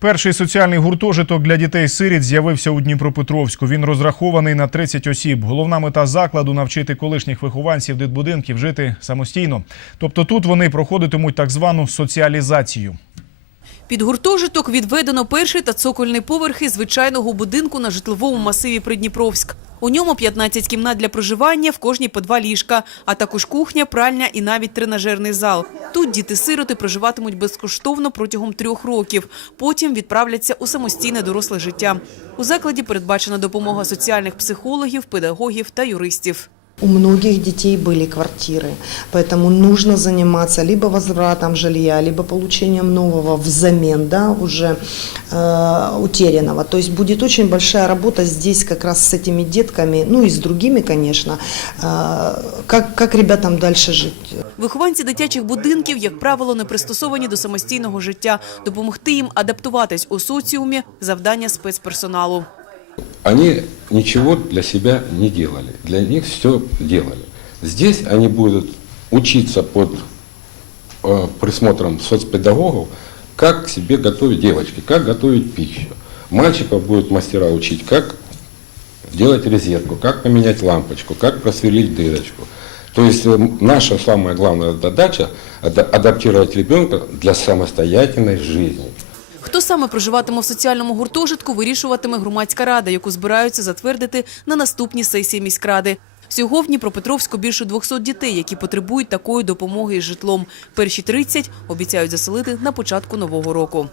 Перший соціальний гуртожиток для дітей-сиріт з'явився у Дніпропетровську. Він розрахований на 30 осіб. Головна мета закладу навчити колишніх вихованців дитбудинків жити самостійно. Тобто тут вони проходитимуть так звану соціалізацію. Під гуртожиток відведено перший та цокольний поверхи звичайного будинку на житловому масиві Придніпровськ. У ньому 15 кімнат для проживання, в кожній по два ліжка, а також кухня, пральня і навіть тренажерний зал. Тут діти-сироти проживатимуть безкоштовно протягом трьох років. Потім відправляться у самостійне доросле життя. У закладі передбачена допомога соціальних психологів, педагогів та юристів. У многих детей были квартиры, поэтому нужно заниматься либо возвратом жилья, либо получением нового взамен да, уже э, утерянного. То есть будет очень большая работа здесь как раз с этими детками, ну и с другими, конечно, э, как, как ребятам дальше жить. Вихованці дитячих будинків, як правило, не пристосовані до самостійного життя. Допомогти їм адаптуватись у соціумі – завдання спецперсоналу. Они ничего для себя не делали, для них все делали. Здесь они будут учиться под э, присмотром соцпедагогов, как себе готовить девочки, как готовить пищу. Мальчиков будут мастера учить, как сделать резетку, как поменять лампочку, как просверлить дырочку. То есть э, наша самая главная задача – ада- адаптировать ребенка для самостоятельной жизни. Хто саме проживатиме в соціальному гуртожитку, вирішуватиме громадська рада, яку збираються затвердити на наступній сесії міськради. Всього в Дніпропетровську більше 200 дітей, які потребують такої допомоги із житлом. Перші 30 обіцяють заселити на початку нового року.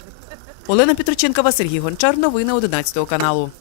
Олена Петроченкова, Сергій Гончар. Новини 11 каналу.